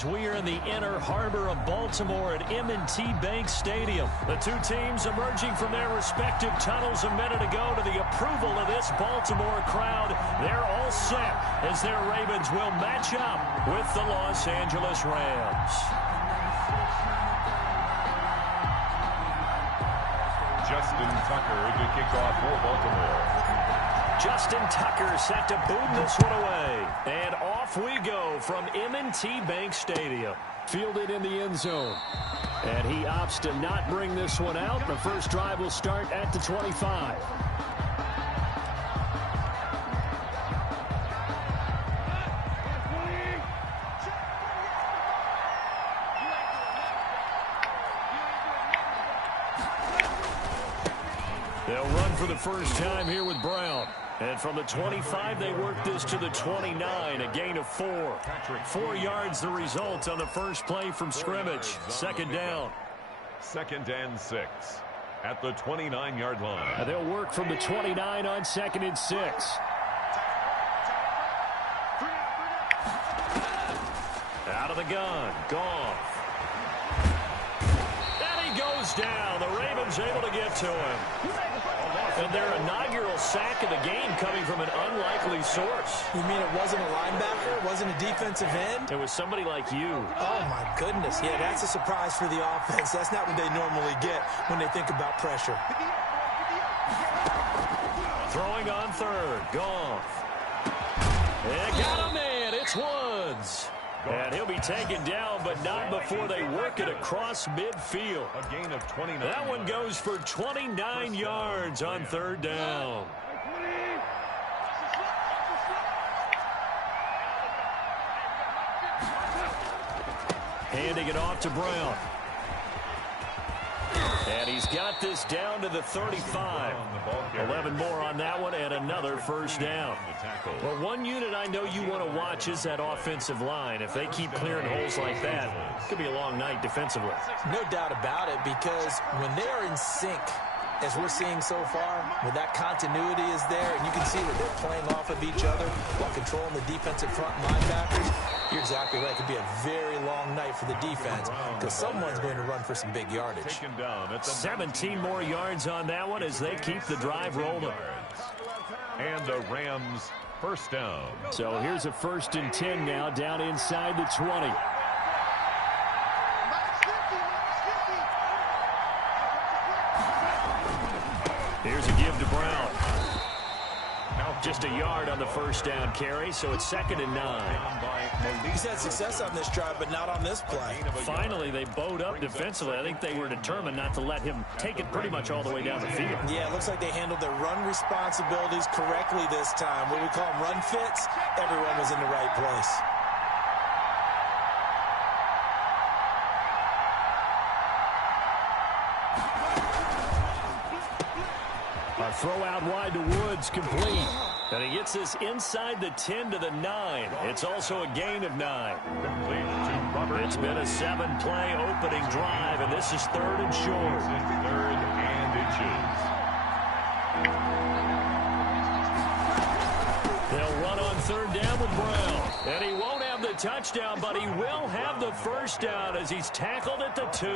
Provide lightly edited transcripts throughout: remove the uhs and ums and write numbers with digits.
as we are in the inner harbor of Baltimore at M&T Bank Stadium. The two teams emerging from their respective tunnels a minute ago to the approval of this Baltimore crowd. They're all set as their Ravens will match up with the Los Angeles Rams. Justin Tucker to kick off for Baltimore. Justin Tucker set to boom this one away. And off we go from M&T Bank Stadium. Fielded in the end zone. And he opts to not bring this one out. The first drive will start at the 25. They'll run for the first time here with Brown. And from the 25, they work this to the 29, a gain of 4. 4 yards the result on the first play from scrimmage. Second down. 2nd and 6 at the 29-yard line. And they'll work from the 29 on 2nd and 6. Out of the gun. Goff. And he goes down. The Ravens able to get to him. And their inaugural sack of the game coming from an unlikely source. You mean it wasn't a linebacker? It wasn't a defensive end? It was somebody like you. Oh, my goodness. Yeah, that's a surprise for the offense. That's not what they normally get when they think about pressure. Throwing on third. Goff. They got him in. It's Woods. And he'll be taken down, but not before they work it across midfield. A gain of 29. That one goes for 29 yards on third down. Handing it off to Brown. And he's got this down to the 35. 11 more on that one and another first down. Well, one unit I know you want to watch is that offensive line. If they keep clearing holes like that, it could be a long night defensively. No doubt about it, because when they are in sync, as we're seeing so far, when that continuity is there, and you can see that they're playing off of each other while controlling the defensive front linebackers, you're exactly right. It could be a very long night for the defense because someone's going to run for some big yardage. 17 more yards on that one as they keep the drive rolling. And the Rams first down. So here's a 1st and 10 now down inside the 20. Here's a give to Brown. Just a yard on the first down carry, so it's 2nd and 9. He's had success on this drive, but not on this play. Finally, they bowed up defensively. I think they were determined not to let him take it pretty much all the way down the field. Yeah, it looks like they handled their run responsibilities correctly this time. What we call them run fits, everyone was in the right place. A throw out wide to Woods, complete. And he gets this inside the 10 to the 9. It's also a gain of 9. It's been a 7-play opening drive, and this is 3rd and short. 3rd and inches. They'll run on 3rd down with Brown. And he won't have the touchdown, but he will have the first down as he's tackled at the 2.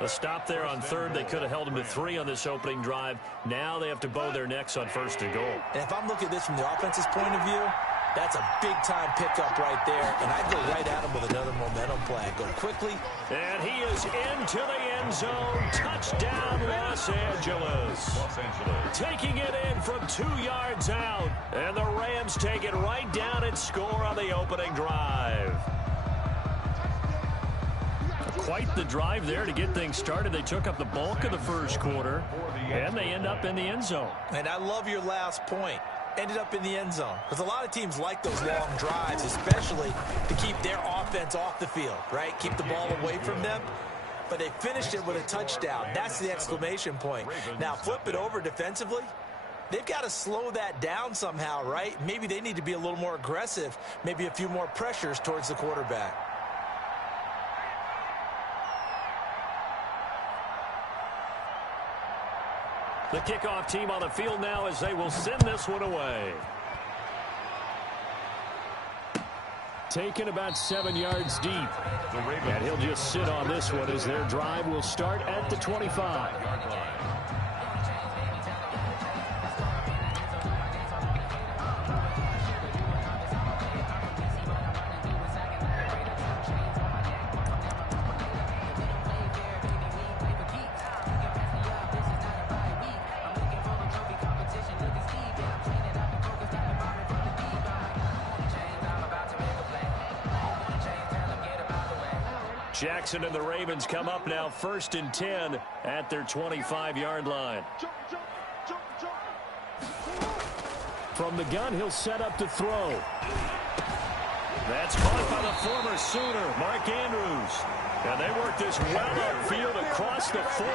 A stop there on 3rd. They could have held him to 3 on this opening drive. Now they have to bow their necks on 1st and goal. And if I'm looking at this from the offense's point of view, that's a big-time pickup right there. And I'd go right at him with another momentum play. Go quickly. And he is into the end zone. Touchdown, Los Angeles. Taking it in from 2 yards out. And the Rams take it right down and score on the opening drive. Quite the drive there to get things started. They took up the bulk of the first quarter, and they end up in the end zone. And I love your last point. Ended up in the end zone. Because a lot of teams like those long drives, especially to keep their offense off the field, right? Keep the ball away from them. But they finished it with a touchdown. That's the exclamation point. Now, flip it over defensively. They've got to slow that down somehow, right? Maybe they need to be a little more aggressive. Maybe a few more pressures towards the quarterback. The kickoff team on the field now as they will send this one away. taken about 7 yards deep. And he'll just sit on this one as their drive will start at the 25-yard line. Jackson and the Ravens come up now 1st and 10 at their 25-yard line. From the gun, he'll set up to throw. That's caught by the former Sooner, Mark Andrews. And they work this well upfield across the 45.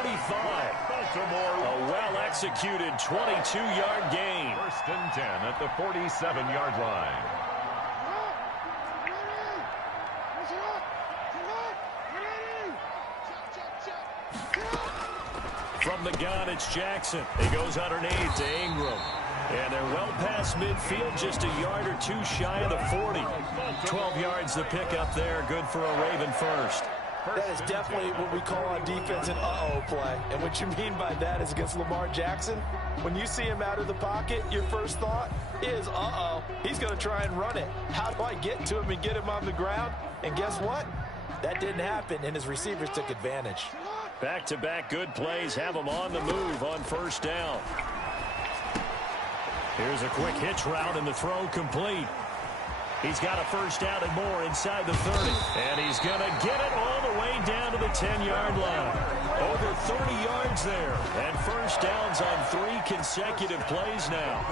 A well-executed 22-yard gain. 1st and 10 at the 47-yard line. From the gun, it's Jackson. He goes underneath to Ingram. And they're well past midfield, just a yard or two shy of the 40. 12 yards the pickup there. Good for a Raven first. That is definitely what we call on defense an uh-oh play. And what you mean by that is against Lamar Jackson, when you see him out of the pocket, your first thought is, uh-oh, he's going to try and run it. How do I get to him and get him on the ground? And guess what? That didn't happen, and his receivers took advantage. Back-to-back good plays have him on the move on 1st down. Here's a quick hitch route, and the throw complete. He's got a 1st down and more inside the 30. And he's going to get it all the way down to the 10-yard line. Over 30 yards there. And 1st downs on 3 consecutive plays now.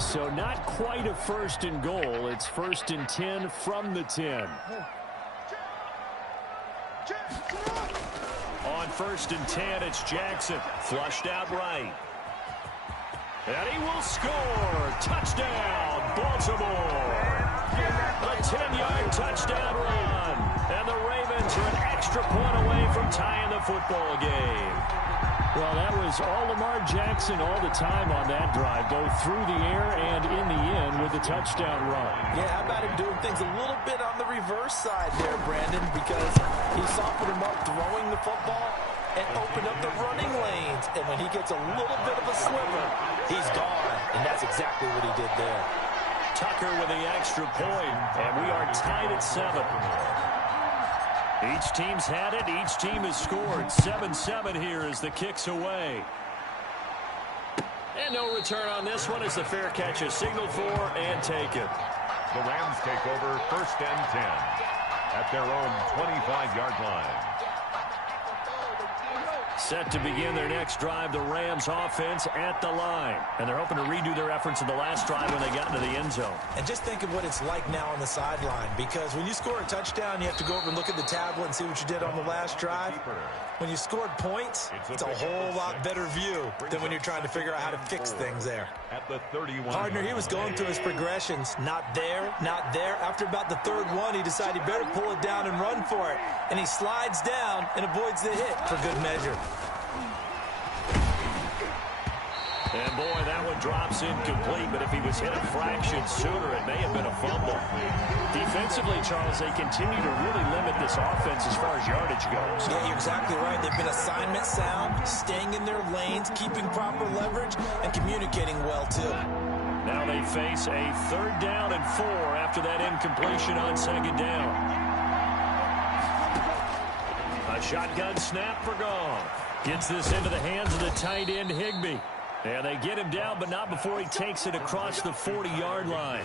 So not quite a 1st and goal. It's 1st and 10 from the 10. On 1st and 10, it's Jackson. Flushed out right. And he will score. Touchdown, Baltimore. A 10-yard touchdown run. And the Ravens are an extra point away from tying the football game. Well, that was all Lamar Jackson all the time on that drive, both through the air and in the end with the touchdown run. Yeah, how about him doing things a little bit on the reverse side there, Brandon, because he softened him up throwing the football and opened up the running lanes. And when he gets a little bit of a sliver, he's gone. And that's exactly what he did there. Tucker with the extra point, and we are tied at 7. Each team's had it. Each team has scored. 7-7 here as the kick's away. And no return on this one as the fair catch is signaled for and taken. The Rams take over 1st and 10 at their own 25-yard line. Set to begin their next drive, the Rams offense at the line. And they're hoping to redo their efforts in the last drive when they got into the end zone. And just think of what it's like now on the sideline, because when you score a touchdown, you have to go over and look at the tablet and see what you did on the last drive. When you scored points, it's a whole lot better view than when you're trying to figure out how to fix things there. At the 31. Partner, he was going through his progressions. Not there, not there. After about the 3rd one, he decided he better pull it down and run for it. And he slides down and avoids the hit for good measure. And boy, that one drops incomplete, but if he was hit a fraction sooner, it may have been a fumble. Defensively, Charles, they continue to really limit this offense as far as yardage goes. Yeah, you're exactly right. They've been assignment sound, staying in their lanes, keeping proper leverage, and communicating well, too. Now they face a 3rd down and 4 after that incompletion on 2nd down. A shotgun snap for Goff. Gets this into the hands of the tight end, Higbee. And they get him down, but not before he takes it across the 40-yard line.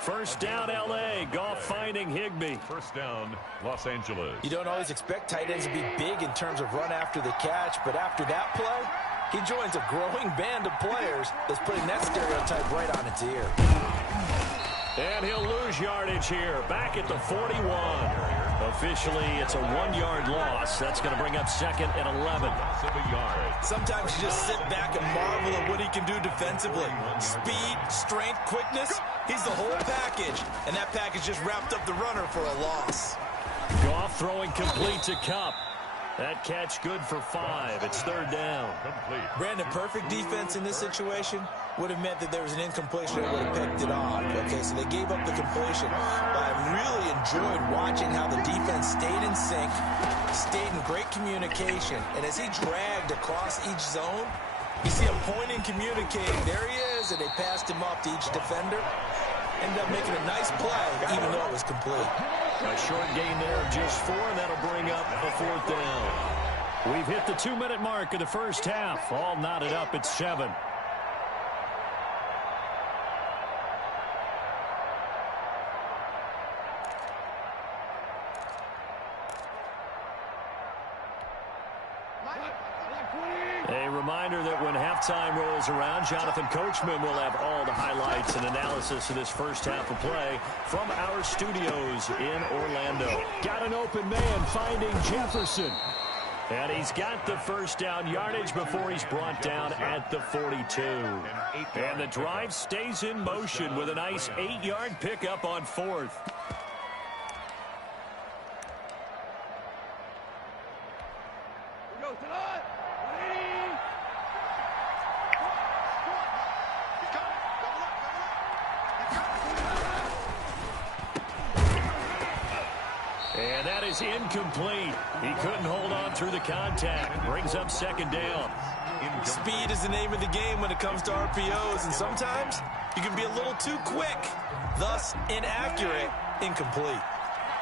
1st down, L.A. Goff finding Higbee. 1st down, Los Angeles. You don't always expect tight ends to be big in terms of run after the catch, but after that play, he joins a growing band of players that's putting that stereotype right on its ear. And he'll lose yardage here, back at the 41. Officially, it's a 1-yard loss. That's going to bring up 2nd and 11. Sometimes you just sit back and marvel at what he can do defensively. Speed, strength, quickness, he's the whole package. And that package just wrapped up the runner for a loss. Goff throwing complete to Kupp. That catch good for 5. It's third down. Complete. Brandon, perfect defense in this situation would have meant that there was an incompletion that would have picked it off. Okay, so they gave up the completion. But I really enjoyed watching how the defense stayed in sync, stayed in great communication. And as he dragged across each zone, you see him pointing, communicating. There he is, and they passed him off to each defender. Ended up making a nice play, even though it was complete. A short gain there of just 4, and that'll bring up a fourth down. We've hit the 2-minute mark of the first half. All knotted up at 7. A reminder that when halftime rolls around, Jonathan Coachman will have all the highlights and analysis of this first half of play from our studios in Orlando. Got an open man finding Jefferson. And he's got the first down yardage before he's brought down at the 42. And the drive stays in motion with a nice 8-yard pickup on 4th. And that is incomplete. He couldn't hold on through the contact. Brings up second down. Speed is the name of the game when it comes to RPOs, and sometimes you can be a little too quick, thus inaccurate, incomplete.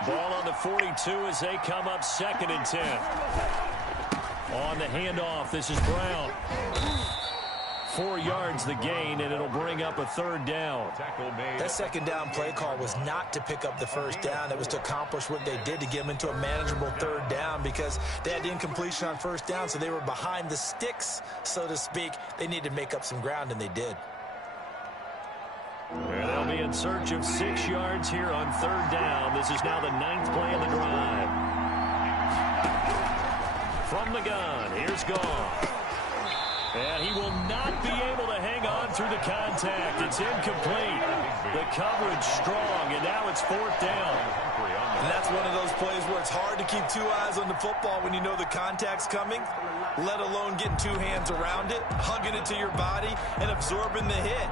Ball on the 42 as they come up 2nd and 10. On the handoff, this is Brown. 4 yards the gain, and it'll bring up a third down. That second down play call was not to pick up the first down. It was to accomplish what they did to get them into a manageable third down because they had the incompletion on first down, so they were behind the sticks, so to speak. They needed to make up some ground, and they did. And they'll be in search of 6 yards here on third down. This is now the 9th play of the drive. From the gun, here's Goff. And he will not be able to hang on through the contact. It's incomplete. The coverage strong, and now it's 4th down. And that's one of those plays where it's hard to keep 2 eyes on the football when you know the contact's coming, let alone getting 2 hands around it, hugging it to your body, and absorbing the hit,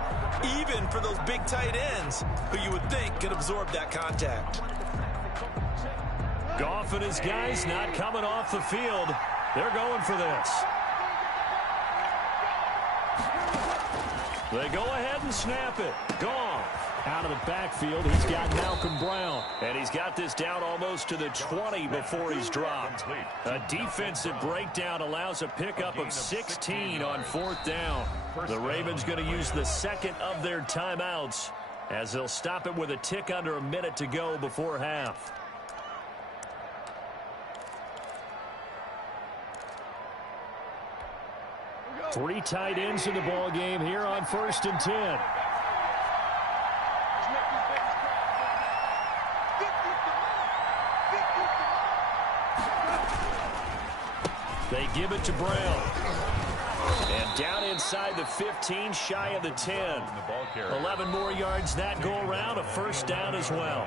even for those big tight ends who you would think could absorb that contact. Goff and his guys not coming off the field. They're going for this. They go ahead and snap it. Goff out of the backfield. He's got Malcolm Brown. And he's got this down almost to the 20 before he's dropped. A defensive breakdown allows a pickup of 16 on 4th down. The Ravens going to use the second of their timeouts as they'll stop it with a tick under a minute to go before half. Three tight ends in the ball game here on 1st and 10. They give it to Brown. And down inside the 15, shy of the 10. 11 more yards that go around, a first down as well.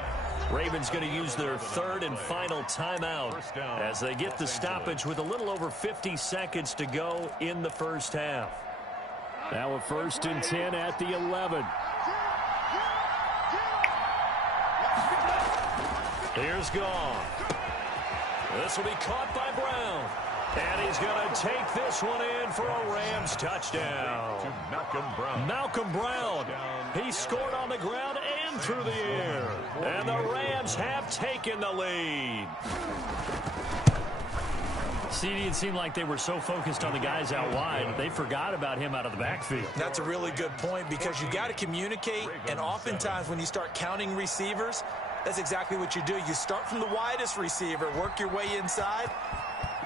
Ravens going to use their 3rd and final timeout as they get the stoppage with a little over 50 seconds to go in the first half. Now a 1st and 10 at the 11. Here's Goff. This will be caught by Brown. And he's going to take this one in for a Rams touchdown. Malcolm Brown. He scored on the ground and through the air. And the Rams have taken the lead. CD, it seemed like they were so focused on the guys out wide, they forgot about him out of the backfield. That's a really good point because you got to communicate, and oftentimes when you start counting receivers, that's exactly what you do. You start from the widest receiver, work your way inside.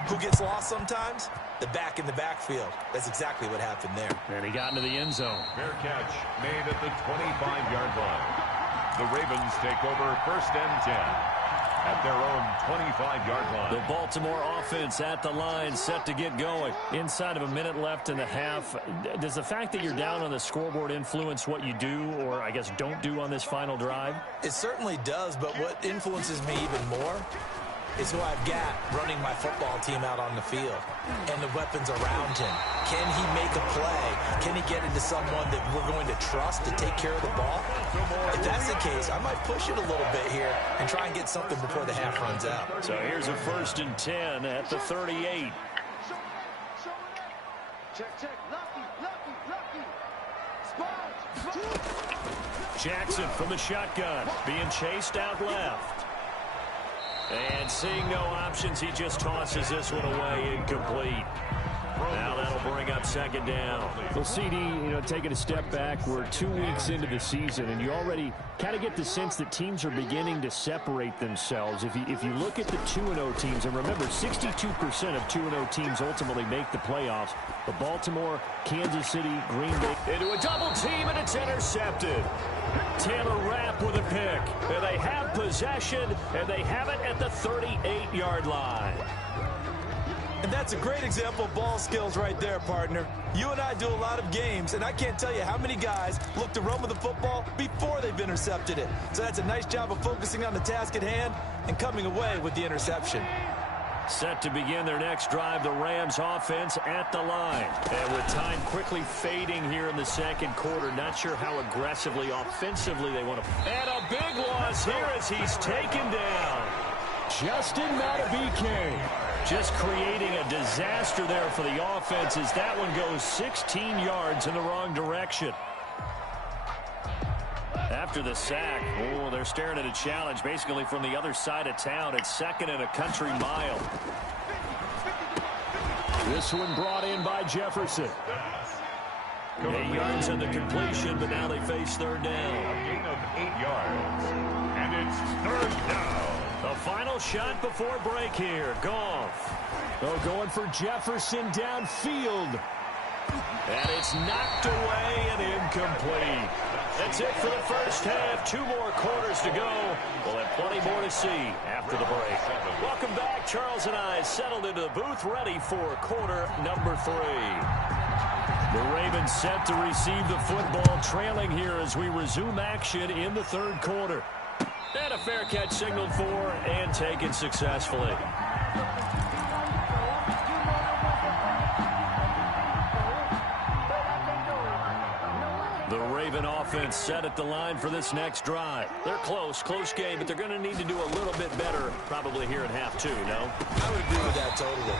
Who gets lost sometimes? The back in the backfield. That's exactly what happened there. And he got into the end zone. Fair catch made at the 25-yard line. The Ravens take over 1st and 10 at their own 25-yard line. The Baltimore offense at the line, set to get going. Inside of a minute left in the half. Does the fact that you're down on the scoreboard influence what you do, or I guess don't do on this final drive? It certainly does, but what influences me even more is who I've got running my football team out on the field and the weapons around him. Can he make a play? Can he get into someone that we're going to trust to take care of the ball? If that's the case, I might push it a little bit here and try and get something before the half runs out. So here's a 1st and 10 at the 38. Check. Lucky. Jackson from the shotgun, being chased out left. And seeing no options, he just tosses this one away, incomplete. Now that'll bring up 2nd down. Well, CD, taking a step back, we're 2 weeks into the season, and you already kind of get the sense that teams are beginning to separate themselves. If you look at the 2-0 teams, and remember, 62% of 2-0 teams ultimately make the playoffs. But Baltimore, Kansas City, Green Bay. Into a double team, and it's intercepted. Taylor Rapp with a pick. And they have possession, and they have it at the 38-yard line. And that's a great example of ball skills right there, partner. You and I do a lot of games, and I can't tell you how many guys look to run with the football before they've intercepted it. So that's a nice job of focusing on the task at hand and coming away with the interception. Set to begin their next drive, the Rams offense at the line. And with time quickly fading here in the 2nd quarter, not sure how aggressively, offensively they want to. And a big loss here as he's taken down. Justin Madubuike. Just creating a disaster there for the offense as that one goes 16 yards in the wrong direction. After the sack, they're staring at a challenge basically from the other side of town. It's 2nd and a country mile. This one brought in by Jefferson. 8 yards on the completion, but now they face 3rd down. A gain of 8 yards. And it's 3rd down. The final shot before break here. Goff. Going for Jefferson downfield. And it's knocked away and incomplete. That's it for the first half. 2 more quarters to go. We'll have plenty more to see after the break. Welcome back. Charles and I settled into the booth, ready for quarter number 3. The Ravens set to receive the football, trailing here as we resume action in the 3rd quarter. And a fair catch signaled for and taken successfully. The Raven offense set at the line for this next drive. They're close game, but they're going to need to do a little bit better probably here in half 2, no? I would agree with that totally.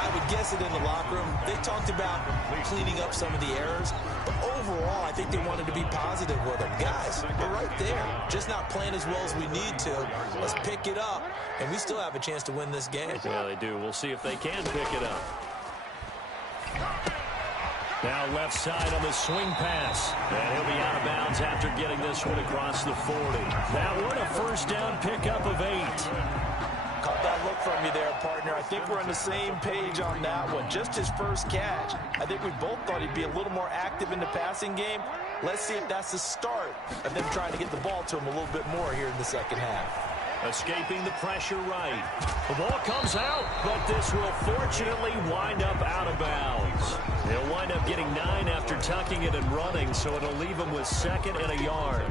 I would guess it in the locker room. They talked about cleaning up some of the errors, but overall, I think they wanted to be positive with them. Guys, we're right there. Just not playing as well as we need to. Let's pick it up, and we still have a chance to win this game. Yeah, they do. We'll see if they can pick it up. Now left side on the swing pass. And he'll be out of bounds after getting this one across the 40. That one a 1st down pickup of 8. Caught that look from you there, partner. I think we're on the same page on that one. Just his first catch. I think we both thought he'd be a little more active in the passing game. Let's see if that's the start of them trying to get the ball to him a little bit more here in the 2nd half. Escaping the pressure right. The ball comes out, but this will fortunately wind up out of bounds. They'll wind up getting 9 after tucking it and running, so it'll leave them with 2nd and a yard.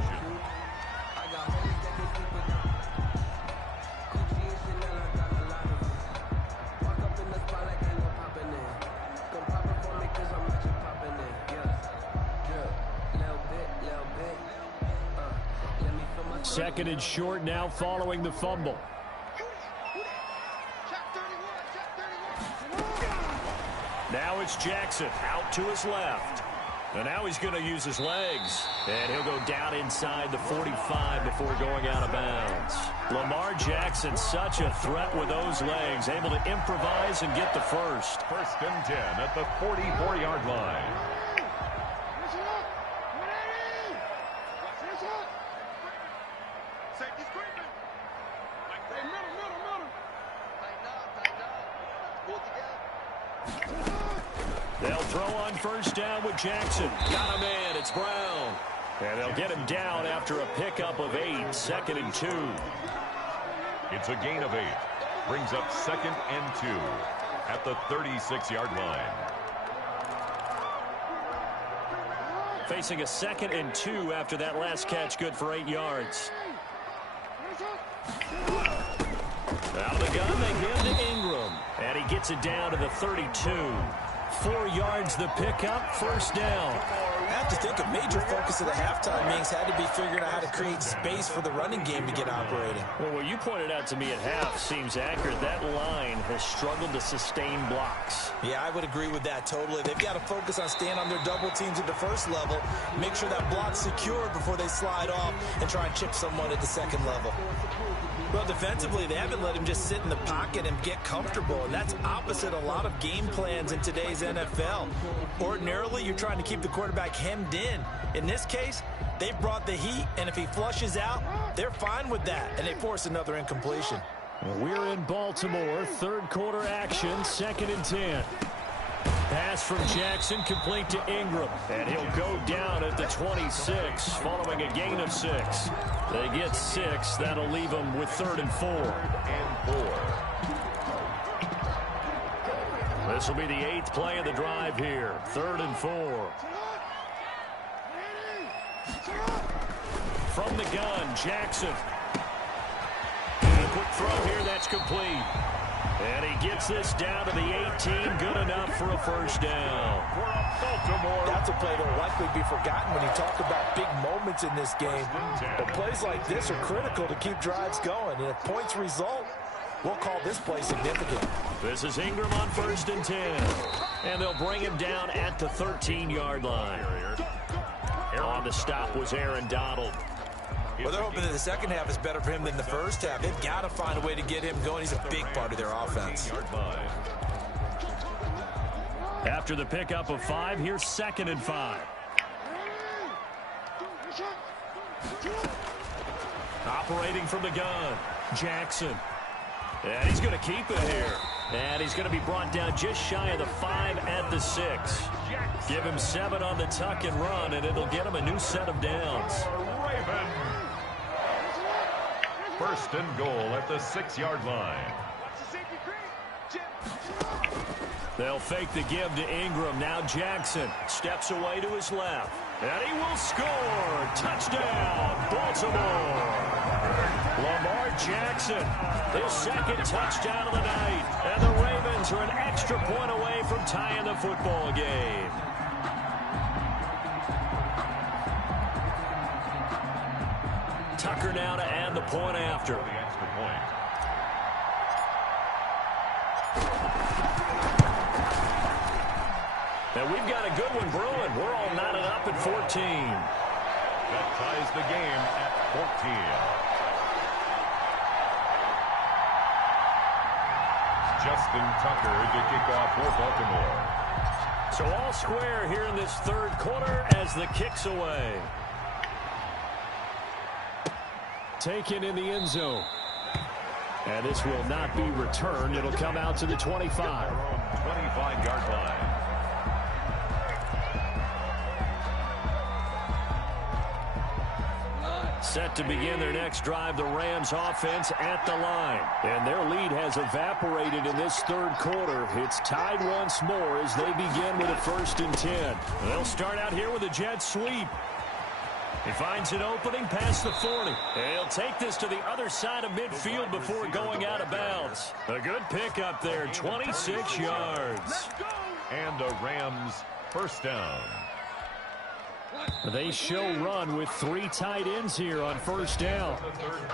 Second and short now following the fumble. Now it's Jackson out to his left. And now he's going to use his legs. And he'll go down inside the 45 before going out of bounds. Lamar Jackson, such a threat with those legs, able to improvise and get the first. 1st and 10 at the 44-yard line. They'll throw on 1st down with Jackson. Got a man. It's Brown. And they'll get him down after a pickup of 8. 2nd and 2. It's a gain of 8. Brings up 2nd and 2 at the 36-yard line. Facing a 2nd and 2 after that last catch, good for 8 yards. Out From the gun, they give to Ingram. And he gets it down to the 32. 4 yards the pickup, first down. I have to think a major focus of the halftime meetings had to be figuring out how to create space for the running game to get operating. Well, what you pointed out to me at half seems accurate. That line has struggled to sustain blocks. Yeah, I would agree with that totally. They've got to focus on staying on their double teams at the first level, make sure that block's secured before they slide off and try and chip someone at the second level. Well, defensively, they haven't let him just sit in the pocket and get comfortable, and that's opposite a lot of game plans in today's NFL. Ordinarily, you're trying to keep the quarterback hemmed in. In this case, they brought the heat, and if he flushes out, they're fine with that, and they force another incompletion. We're in Baltimore, third quarter action, 2nd and 10. Pass from Jackson, complete to Ingram. And he'll go down at the 26, following a gain of 6. They get 6. That'll leave them with 3rd and 4. This will be the 8th play of the drive here. 3rd and 4. From the gun, Jackson. And a quick throw here, that's complete. And he gets this down to the 18, good enough for a first down. That's a play that will likely be forgotten when you talk about big moments in this game. But plays like this are critical to keep drives going. And if points result, we'll call this play significant. This is Ingram on 1st and 10. And they'll bring him down at the 13-yard line. On the stop was Aaron Donald. Well, they're hoping that the second half is better for him than the first half. They've got to find a way to get him going. He's a big part of their offense. After the pickup of 5, here's 2nd and 5. Operating from the gun, Jackson. And he's going to keep it here. And he's going to be brought down just shy of the 5 at the 6. Give him 7 on the tuck and run, and it'll get him a new set of downs. First and goal at the 6-yard line. They'll fake the give to Ingram. Now Jackson steps away to his left. And he will score. Touchdown, Baltimore. Lamar Jackson, his 2nd touchdown of the night. And the Ravens are an extra point away from tying the football game. Tucker now to add the point after. The extra point. And we've got a good one brewing. We're all knotted up at 14. That ties the game at 14. Justin Tucker to kick off for Baltimore. So all square here in this 3rd quarter as the kick's away. Taken in the end zone. And this will not be returned. It'll come out to the 25. 25-yard line. Set to begin their next drive, the Rams offense at the line. And their lead has evaporated in this 3rd quarter. It's tied once more as they begin with a 1st and 10. They'll start out here with a jet sweep. He finds an opening past the 40. And he'll take this to the other side of midfield before going out of bounds. A good pickup there, 26 yards. And a Rams first down. They show run with 3 tight ends here on 1st down.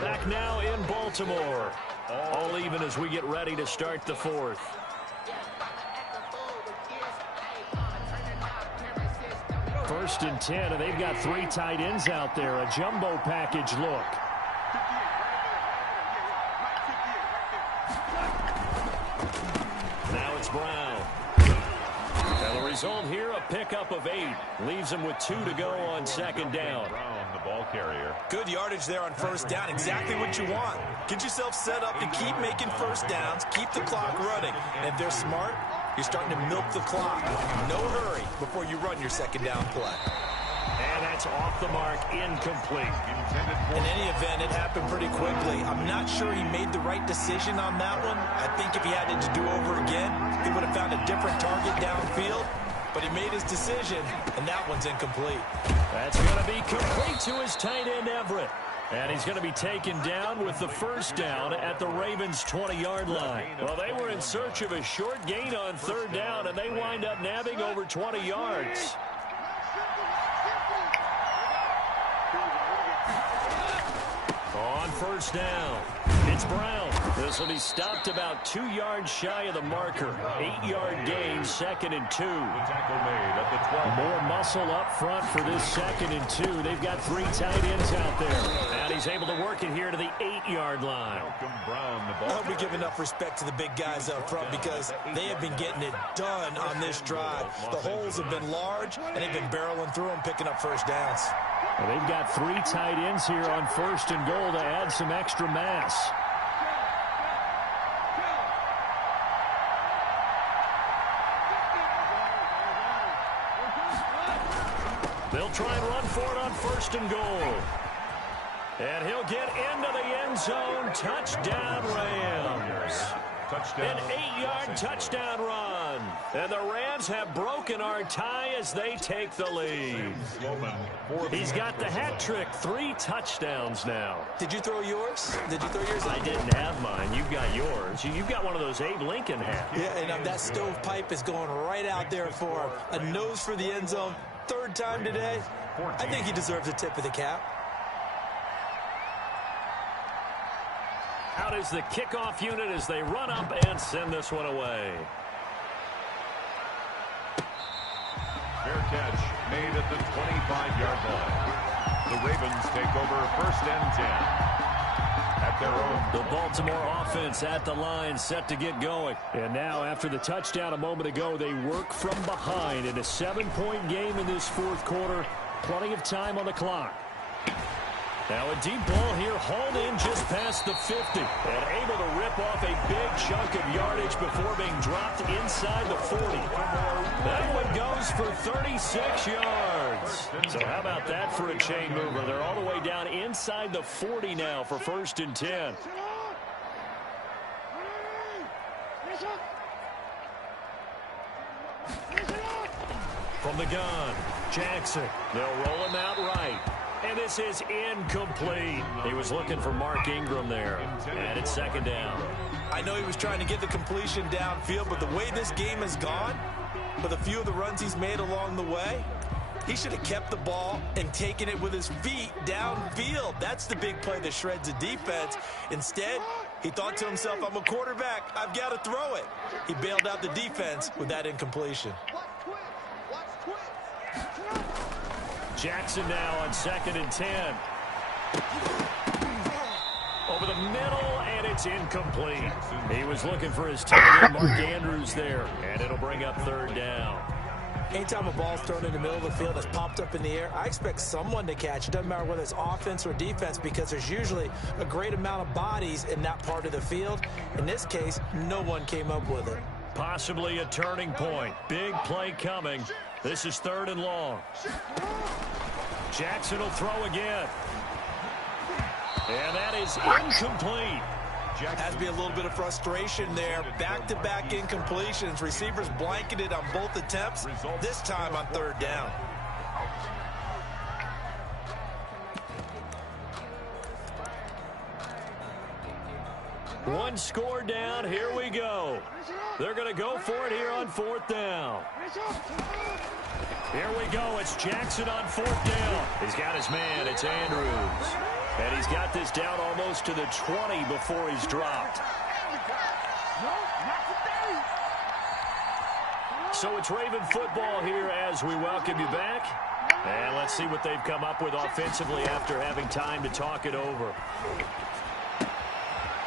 Back now in Baltimore. All even as we get ready to start the 4th. First and 10, and they've got 3 tight ends out there. A jumbo package look. Now it's Brown. And the result here, a pickup of 8. Leaves him with 2 to go on 2nd down. Brown, the ball carrier. Good yardage there on 1st down. Exactly what you want. Get yourself set up to keep making first downs, keep the clock running. And if they're smart, you're starting to milk the clock. No hurry before you run your 2nd down play. And that's off the mark, incomplete. In any event, it happened pretty quickly. I'm not sure he made the right decision on that one. I think if he had it to do over again, he would have found a different target downfield. But he made his decision, and that one's incomplete. That's going to be complete to his tight end, Everett. And he's going to be taken down with the first down at the Ravens' 20-yard line. Well, they were in search of a short gain on third down, and they wind up nabbing over 20 yards. On first down, it's Brown. This will be stopped about 2 yards shy of the marker. 8-yard gain, 2nd and 2. The tackle made at the 12. More muscle up front for this 2nd and 2. They've got 3 tight ends out there. And he's able to work it here to the 8-yard line. Malcolm Brown, the I ball. hope we give enough respect to the big guys up front because they have been getting it done on this drive. The holes have been large, and they've been barreling through them, picking up first downs. Well, they've got 3 tight ends here on 1st and goal to add some extra mass. They'll try and run for it on 1st and goal. And he'll get into the end zone. Touchdown, Rams. Touchdown. An 8-yard touchdown run. And the Rams have broken our tie as they take the lead. He's got the hat trick. 3 touchdowns now. Did you throw yours? Did you throw yours? I didn't have mine. You've got yours. You've got one of those Abe Lincoln hats. Yeah, and that stovepipe is going right out there for him. A nose for the end zone. 3rd time today. I think he deserves a tip of the cap. Out is the kickoff unit as they run up and send this one away. Fair catch made at the 25-yard line. The Ravens take over 1st and 10 at their own. The Baltimore offense at the line, set to get going. And now, after the touchdown a moment ago, they work from behind in a 7-point game in this 4th quarter. Plenty of time on the clock. Now a deep ball here, hauled in just past the 50. And able to rip off a big chunk of yardage before being dropped inside the 40. That one goes for 36 yards. So how about that for a chain mover? They're all the way down inside the 40 now for 1st and 10. From the gun, Jackson. They'll roll him out right. And this is incomplete. He was looking for Mark Ingram there. And it's 2nd down. I know he was trying to get the completion downfield, but the way this game has gone, with a few of the runs he's made along the way, he should have kept the ball and taken it with his feet downfield. That's the big play that shreds the defense. Instead, he thought to himself, I'm a quarterback. I've got to throw it. He bailed out the defense with that incompletion. Jackson now on 2nd and 10. Over the middle, and it's incomplete. He was looking for his tight end, Mark Andrews there, and it'll bring up 3rd down. Anytime a ball's thrown in the middle of the field that's popped up in the air, I expect someone to catch. It doesn't matter whether it's offense or defense because there's usually a great amount of bodies in that part of the field. In this case, no one came up with it. Possibly a turning point. Big play coming. This is 3rd and long. Jackson will throw again. And that is incomplete. Has to be a little bit of frustration there. Back-to-back incompletions. Receivers blanketed on both attempts, this time on 3rd down. One score down. Here we go. They're going to go for it here on 4th down. Here we go. It's Jackson on 4th down. He's got his man. It's Andrews. And he's got this down almost to the 20 before he's dropped. So it's Raven football here as we welcome you back. And let's see what they've come up with offensively after having time to talk it over.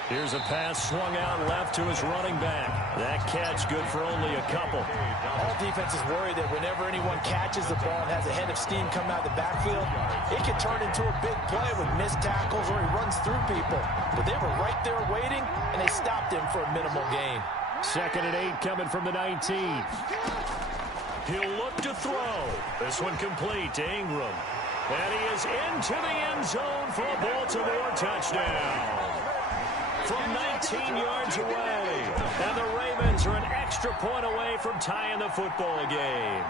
Here's a pass swung out left to his running back. That catch good for only a couple. All defenses worry that whenever anyone catches the ball and has a head of steam come out of the backfield, it can turn into a big play with missed tackles or he runs through people. But they were right there waiting, and they stopped him for a minimal gain. 2nd and 8 coming from the 19. He'll look to throw. This one complete to Ingram. And he is into the end zone for a Baltimore touchdown. From 19 yards away. And the Ravens are an extra point away from tying the football game.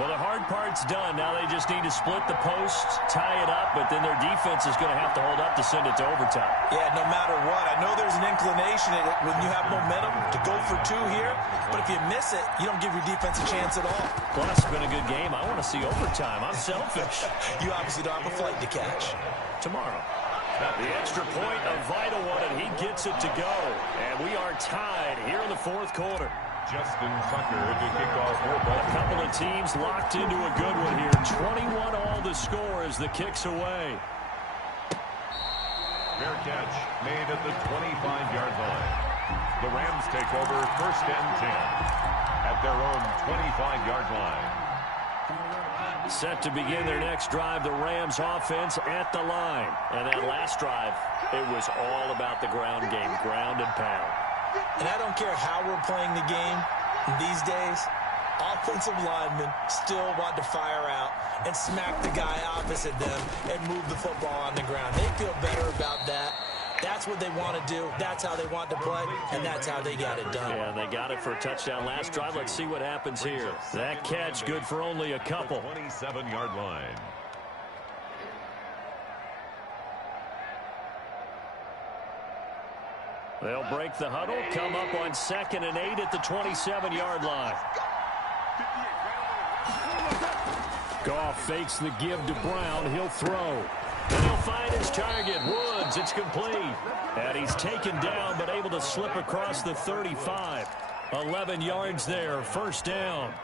Well, the hard part's done. Now they just need to split the posts, tie it up, but then their defense is going to have to hold up to send it to overtime. Yeah, no matter what. I know there's an inclination when you have momentum to go for two here, but if you miss it, you don't give your defense a chance at all. Plus, it's been a good game. I want to see overtime. I'm selfish. You obviously don't have a flight to catch. Tomorrow. The extra point, a vital one, and he gets it to go. And we are tied here in the fourth quarter. Justin Tucker to kick off for Baltimore. A couple of teams locked into a good one here. 21 all the score as the kick's away. Fair catch made at the 25-yard line. The Rams take over first and 10 at their own 25-yard line. Set to begin their next drive, the Rams offense at the line. And that last drive, it was all about the ground game, ground and pound. And I don't care how we're playing the game these days, offensive linemen still want to fire out and smack the guy opposite them and move the football on the ground. They feel better about that. That's what they want to do. That's how they want to play, and that's how they got it done. Yeah, they got it for a touchdown last drive. Let's see what happens here. That catch good for only a couple. 27-yard line. They'll break the huddle, come up on 2nd and 8 at the 27-yard line. Goff fakes the give to Brown. He'll throw. And he'll find his target, Woods. It's complete. And he's taken down, but able to slip across the 35. 11 yards there, first down.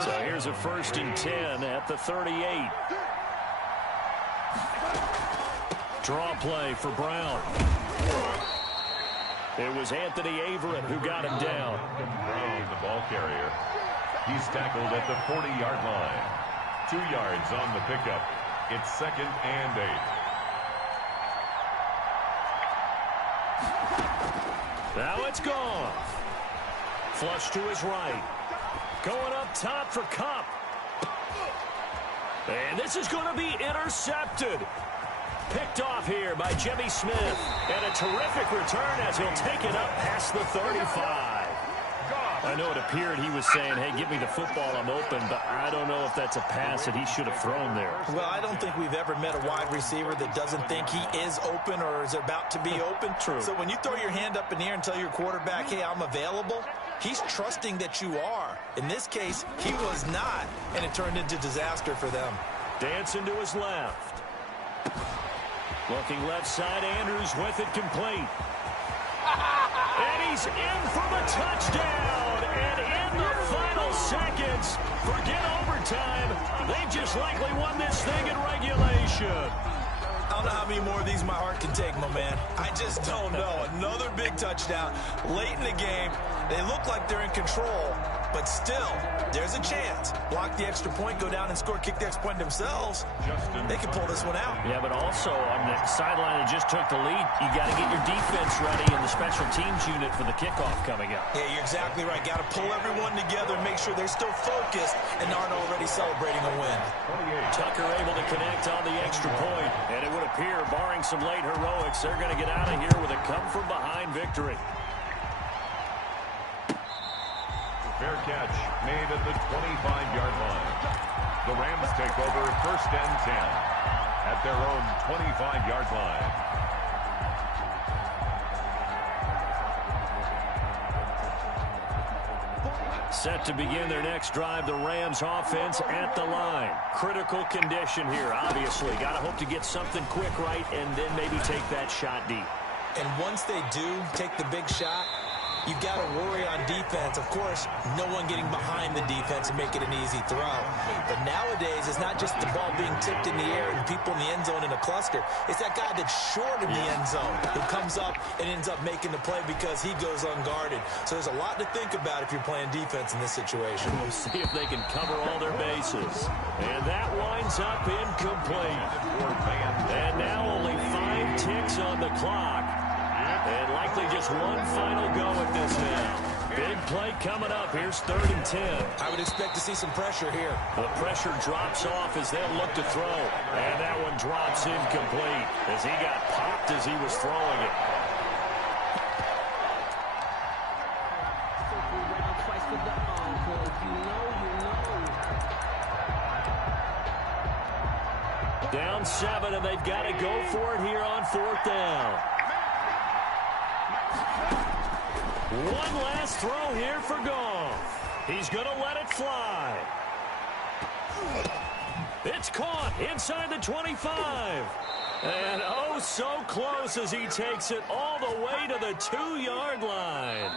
So here's a 1st and 10 at the 38. Draw play for Brown. It was Anthony Averett who got him down. Brown, the ball carrier. He's tackled at the 40-yard line. 2 yards on the pickup. It's 2nd and 8. Now it's gone. Flush to his right. Going up top for Kupp. And this is going to be intercepted. Picked off here by Jimmy Smith. And a terrific return as he'll take it up past the 35. I know it appeared he was saying, hey, give me the football, I'm open, but I don't know if that's a pass that he should have thrown there. Well, I don't think we've ever met a wide receiver that doesn't think he is open or is about to be open. True. So when you throw your hand up in the air and tell your quarterback, hey, I'm available, he's trusting that you are. In this case, he was not, and it turned into disaster for them. Dancing to his left. Looking left side, Andrews with it complete. And he's in for the touchdown. And in the final seconds, forget overtime. They just likely won this thing in regulation. I don't know how many more of these my heart can take, my man. I just don't know. Another big touchdown late in the game. They look like they're in control, but still, there's a chance. Block the extra point, go down and score, kick the extra point themselves. They can pull this one out. Yeah, but also on the sideline that just took the lead, you got to get your defense ready in the special teams unit for the kickoff coming up. Yeah, you're exactly right. Got to pull everyone together and make sure they're still focused and aren't already celebrating a win. Tucker able to connect on the extra point, and it would appear, barring some late heroics, they're going to get out of here with a come-from-behind victory. Fair catch made at the 25-yard line. The Rams take over 1st and 10 at their own 25-yard line. Set to begin their next drive, the Rams offense at the line. Critical condition here, obviously. Got to hope to get something quick right and then maybe take that shot deep. And once they do take the big shot, you've got to worry on defense. Of course, no one getting behind the defense and make it an easy throw. But nowadays, it's not just the ball being tipped in the air and people in the end zone in a cluster. It's that guy that's short in the end zone who comes up and ends up making the play because he goes unguarded. So there's a lot to think about if you're playing defense in this situation. We'll see if they can cover all their bases. And that winds up incomplete. And now only 5 ticks on the clock. And likely just one final go at this now. Big play coming up. Here's 3rd and 10. I would expect to see some pressure here. The pressure drops off as they'll look to throw. And that one drops incomplete as he got popped as he was throwing it. Down 7, and they've got to go for it here on 4th down. One last throw here for Goff. He's going to let it fly. It's caught inside the 25. And oh, so close as he takes it all the way to the 2-yard line.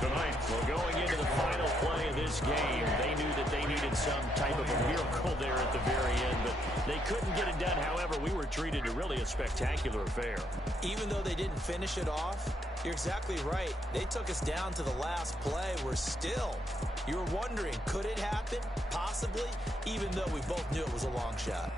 Tonight, well, going into the final play of this game, they knew that they needed some type of a miracle there at the very end, but they couldn't get it done. However, we were treated to really a spectacular affair. Even though they didn't finish it off, you're exactly right. They took us down to the last play. We're still, you were wondering, could it happen? Possibly, even though we both knew it was a long shot.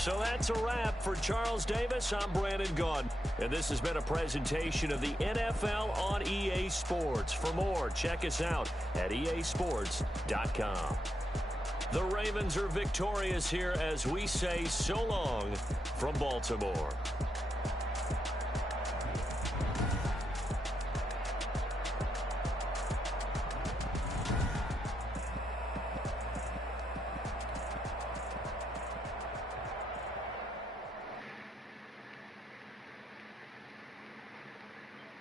So that's a wrap for Charles Davis. I'm Brandon Gaudin, and this has been a presentation of the NFL on EA Sports. For more, check us out at easports.com. The Ravens are victorious here as we say so long from Baltimore.